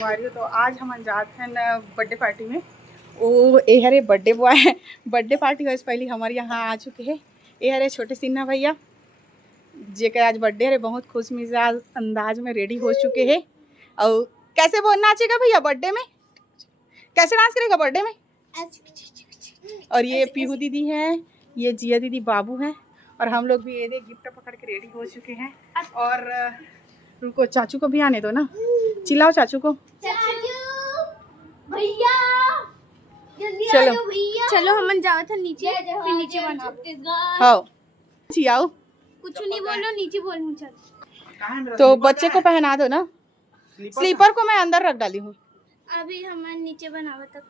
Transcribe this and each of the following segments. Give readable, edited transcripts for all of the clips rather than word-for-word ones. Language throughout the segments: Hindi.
तो आज हम जाते हैं बर्थडे पार्टी में। ओ ए हरे बर्थडे बॉय बर्थडे पार्टी हो पहले हमारे यहाँ आ चुके हैं। ये हरे छोटे सिन्हा भैया जे के आज बर्थडे है, बहुत खुश मिजाज अंदाज में रेडी हो चुके हैं। और कैसे वो नाचेगा भैया बर्थडे में, कैसे डांस करेगा बर्थडे में। और ये पीहू दीदी है, ये जिया दीदी बाबू हैं, और हम लोग भी ये गिफ्ट पकड़ के रेडी हो चुके हैं। और रुको चाचू को भी आने दो ना, चिल्लाओ चाचू को। भैया चलो चलो हम जाओ था नीचे, फिर नीचे बनाओ। हाँ चिल्लाओ, कुछ नहीं बोलो, नीचे बोलूं। चल तो बच्चे को पहना दो ना। स्लीपर को मैं अंदर रख डाली हूँ। अभी हम नीचे बनावे तक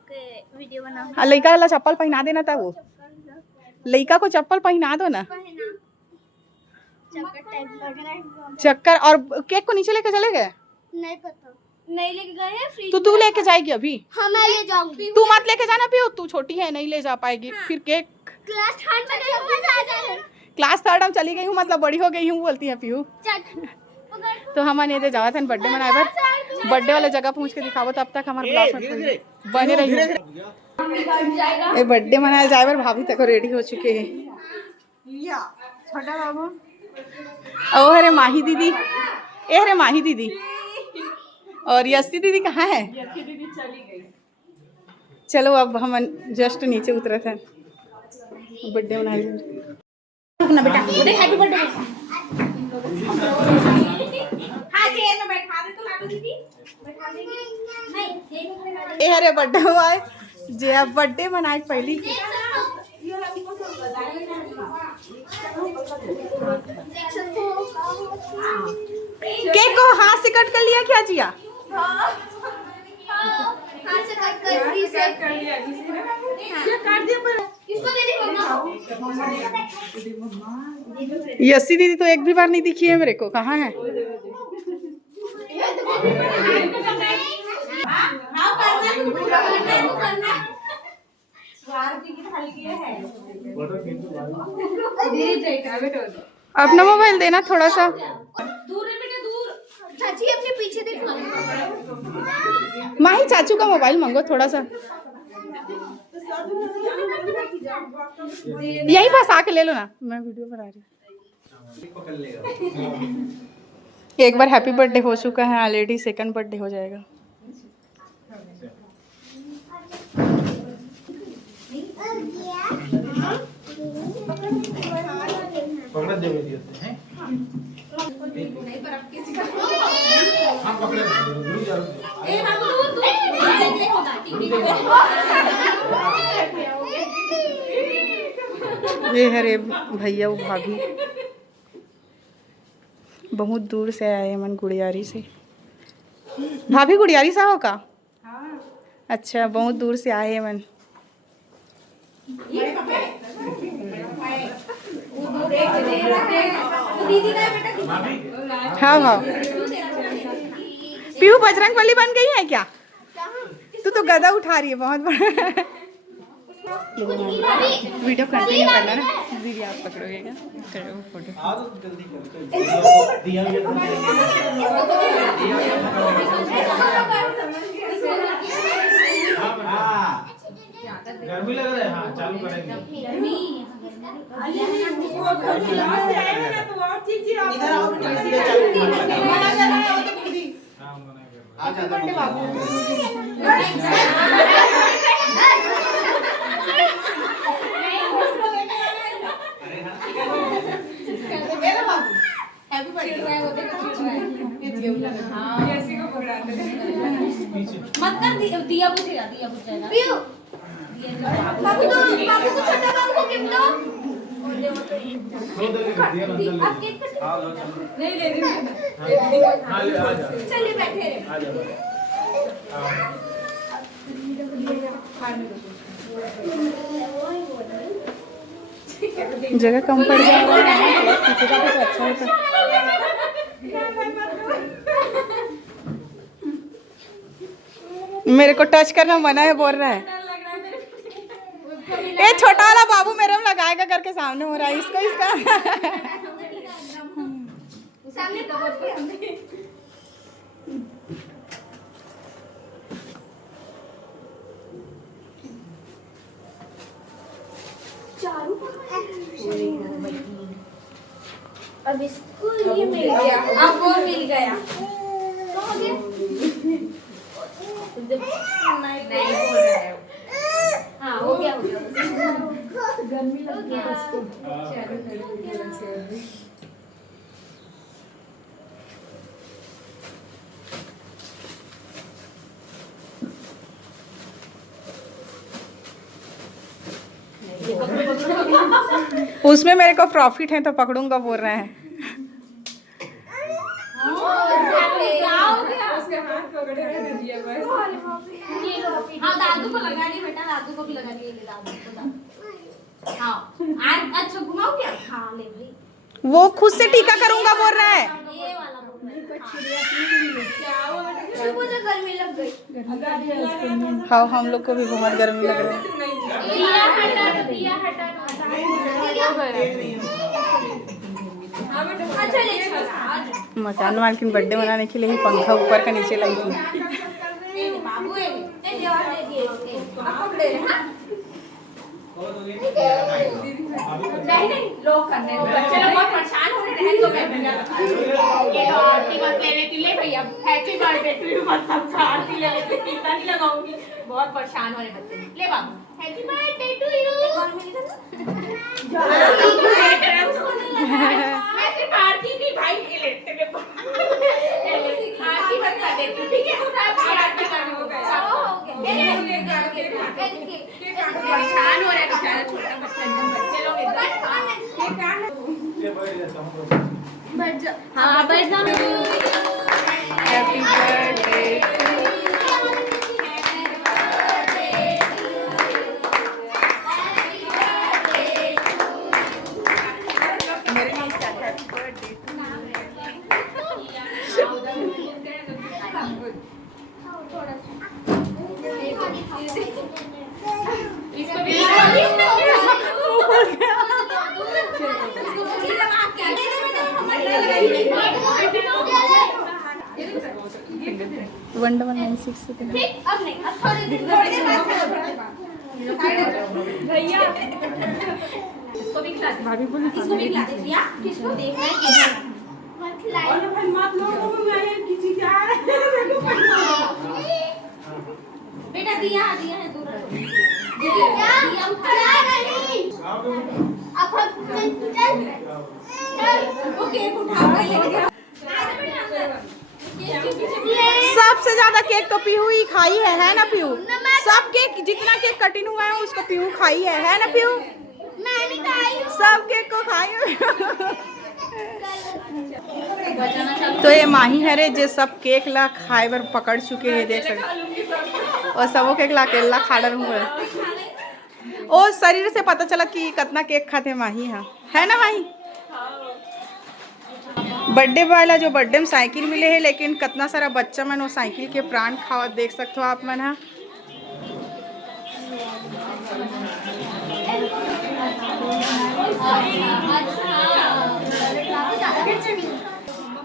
वीडियो बनाओ। लड़का वाला चप्पल पहना देना था, वो लड़का को चप्पल पहना दो ना। चक्कर और केक को नीचे लेके चले गए? नहीं पता, नहीं लेके गए हैं। फ्रिज तो तू लेके जाएगी अभी? हाँ मैं ले जाऊंगी। तू मत लेके जाना पियो, तू छोटी है नहीं ले जा पाएगी। हाँ। फिर केक क्लास थर्ड में गई, क्लास थर्ड में चली गई हूँ, मतलब बड़ी हो गई हूँ बोलती है पीहू। तो हम ने जावा था बर्थडे मनाए बार, बर्थडे वाले जगह पहुँच के दिखावो, तब तक हमारे क्लास में बने रही। ये बर्थडे मनाए जाए बार भाभी तक रेडी हो चुके हैं। छोटा बाबू ओ हरे माही दीदी, ए हरे माही दीदी। और यस्ती दीदी कहाँ है? यस्ती दीदी चली गई। चलो अब हम जस्ट नीचे उतरे थे बर्थडे मनाए। रुकना बेटा, देख हैप्पी बर्थडे। हां चेयर में बैठा दे तो लाडू दीदी, बैठा देगी नहीं। ए हरे बर्थडे हुआ है जे अब बर्थडे मनाए पहली। केक को हाथ से कट कर लिया क्या जिया? हाथ से कट कर लिया किसी ने। क्या काट दिया पर इसको दे दे मम्मा। यस्सी दीदी तो एक भी बार नहीं दिखी है मेरे को, कहाँ है? अपना मोबाइल देना थोड़ा सा दूर है बेटा, दूर। चाची अपने पीछे देखो। माही चाचू का मोबाइल मांगो थोड़ा सा, यही पास आके ले लो ना, मैं वीडियो बना रही हूँ। एक बार हैप्पी बर्थडे हो चुका है ऑलरेडी, सेकंड बर्थडे हो जाएगा। पकड़ दे मेरी होते हैं। नहीं पर अब किसी का हां पकड़े दूर जा। ए बाबू तू देखोगा टीवी में। ये हरे भैया वो भाभी बहुत दूर से आए मन, गुड़ियारी से। भाभी गुड़ियारी सा हो का? हाँ। अच्छा बहुत दूर से आए मन। हाँ हाँ पीहू बजरंगबली बन गई है क्या? तू तो गदा उठा रही है बहुत बड़ा। वीडियो कंटिन्यू करना ना दीदी, आप पकड़ोगे क्या? करो फोटो। गर्मी लग रहा है। हाँ चालू करेंगे। इधर आओ मत कर, दिया बुझेगा, दिया बुझेगा। बाबू को छोटा बाबू को गिफ्ट दो। आप केक नहीं ले रही। हां ले आ जा, चलिए बैठे रहे। आ जा। जगह कम पड़ जाएगा, पीछे का तो अच्छा होता। मेरे को टच करना मना है बोल रहा है। ये छोटा वाला बाबू मेरे में लगाएगा करके सामने हो रहा है इसको, इसका अब इसको ये मिल गया, अब वो मिल गया। तो हो गया। नहीं बोल रहा है। हाँ हो गया हो गया। गर्मी लग गया इसको। उसमें मेरे को प्रॉफिट है तो पकड़ूंगा बोल रहे हैं। हाँ दादू को लगा दी बेटा, दादू को भी लगा दी, दादू को हाँ अच्छा घुमाओ क्या? हाँ ले ली। वो खुद से टीका करूंगा बोल रहा है। ये वाला बोल रहा है। मुझे गर्मी लग गई। हाँ हम लोग को भी बहुत गर्मी लग रही है। अच्छा ले मकान मालकिन बर्थडे मनाने के लिए ही पंखा ऊपर का नीचे लाई थी। बाबू ये और दे दिए पकड़े हां नहीं लोग करने बच्चे लोग बहुत परेशान हो रहे हैं। तो मैं ये तो आरती बस लेने के लिए भैया हैप्पी बर्थडे टू यू बस सब आरती ले लेते टीका नहीं लगाऊंगी। बहुत परेशान हो रहे बच्चे। ले बाबू हैप्पी बर्थडे टू यू। मैं सिर्फ आरती भी भाई ले लेते आरती बस कर देती ठीक है। आरती करनी हो गया परेशान हो रहा है बेचारा छोटा बच्चा एकदम। बच्चे लोग एकदम हाँ बैठ जाओ। Happy birthday. वन डबल 9 6 अब नहीं अब थोड़ी देर भैया इसको भी खिला दे। भाभी बोली इसको भी खिला दे या किसको देखना है मत खिलाइए। और भाई मत लो मैं किसी क्या है बेटा दिया दिया है दूर दिया उठा नहीं अब हम चल ओके उठा के सबसे ज्यादा केक तो पीहू ही खाई है ना पीहू? सब केक जितना केक कटिंग हुआ है उसको पीहू खाई है ना पीहू? मैं नहीं खाई हूं। सब केक को खाई हूँ। तो ये माही है रे जे सब केक ला खाए बर पकड़ चुके हैं देख सकते और सबो केक ला अकेला खा डर हुए। ओ शरीर से पता चला कि कितना केक खाते माही है ना माही? बर्थडे वाला जो बर्थडे में साइकिल मिले है लेकिन कितना सारा बच्चा मन वो साइकिल के प्राण खावा देख सकते हो आप मन है।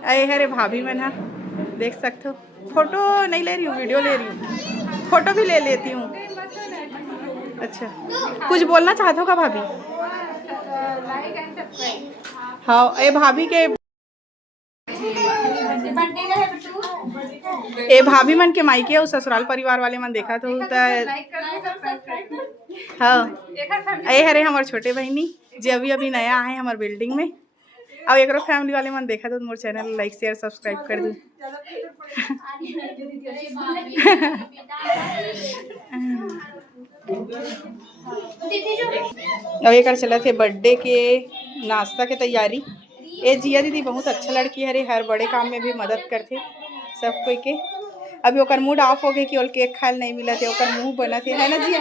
अरे हरे भाभी मन है देख सकते हो। फोटो नहीं ले रही हूँ वीडियो ले रही हूँ। फोटो भी ले लेती हूँ। अच्छा कुछ बोलना चाहते हो का भाभी? हाँ ये भाभी के ए भाभी मन के मायके और ससुराल परिवार वाले मन देखा तो हाँ ए हरे हमारे छोटे बहनी जो अभी अभी नया आए हमारे बिल्डिंग में। अब एक फैमिली वाले मन देखा तो मोर चैनल लाइक शेयर सब्सक्राइब कर दो। अब एक चला थे बर्थडे के नाश्ता के तैयारी। ए जिया दीदी बहुत अच्छा लड़की है रे, हर बड़े काम में भी मदद करते सब कोई के। अभी ओकर मूड ऑफ हो गए कि ओल केक खाल नहीं मिला थे, ओकर मुंह बना थे है ना जिया?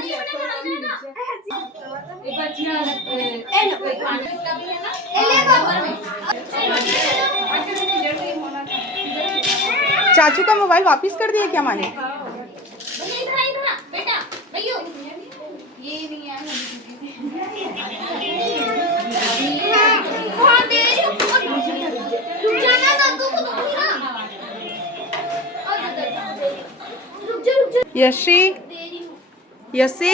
चाचू का मोबाइल वापस कर दिया क्या माने? यशी यशी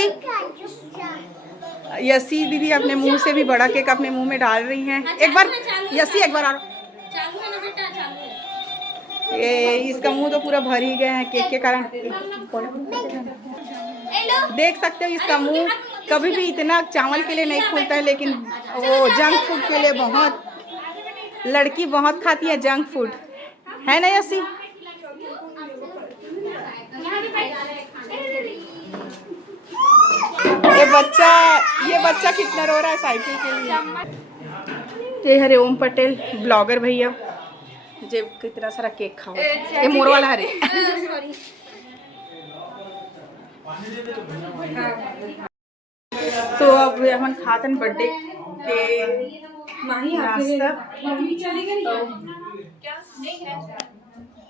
यसी दीदी अपने मुंह से भी बड़ा केक अपने मुंह में डाल रही हैं। एक बार यसी एक बार चालू है ना बेटा, चालू है। ये इसका मुंह तो पूरा भर ही गया है केक के कारण। देख सकते हो इसका मुंह कभी भी इतना चावल के लिए नहीं खुलता है, लेकिन वो जंक फूड के लिए बहुत, लड़की बहुत खाती है जंक फूड, है ना यसी? ये बच्चा कितना रो रहा है साइकिल के लिए। ये हरे ओम पटेल ब्लॉगर भैया जे कितना सारा केक खाओ। ये मोर वाला हरे। तो अब हम खातन बर्थडे के नाश्ता।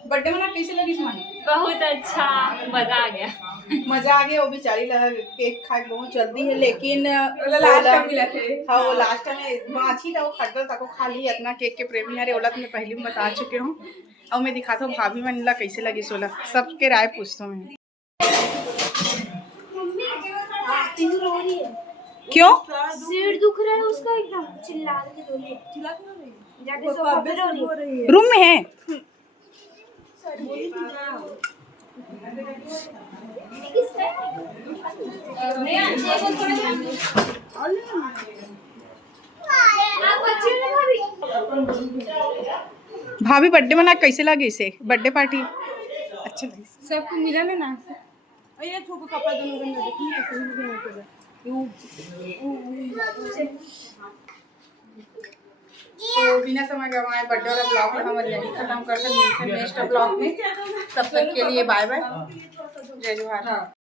बर्थडे मना कैसे लगी माही? बहुत अच्छा, मजा आ गया। मजा आ गया। वो बेचारी केक खाए बहुत जल्दी है, लेकिन हाँ वो लास्ट में माछी था वो खटल था को खा ली। इतना केक के प्रेमी है ओला तो मैं पहले भी बता चुके हूँ। और मैं दिखाता हूँ भाभी मन कैसे लगी सोला, सबके राय पूछता हूँ मैं। क्यों? सिर दुख रहा है उसका, एकदम चिल्ला के रो रही है। रूम में है। भाभी बर्थडे मना कैसे लगे इसे? बर्थडे पार्टी अच्छा लगी सबको मिला में ना। ये थोको कपड़ा दोनों बन देखिए तो बिना समय गवाए बर्थडे वाला ब्लॉग हम यही खत्म करते हैं। नेक्स्ट ब्लॉग में, तब तक के लिए बाय बाय, जय जवाहर।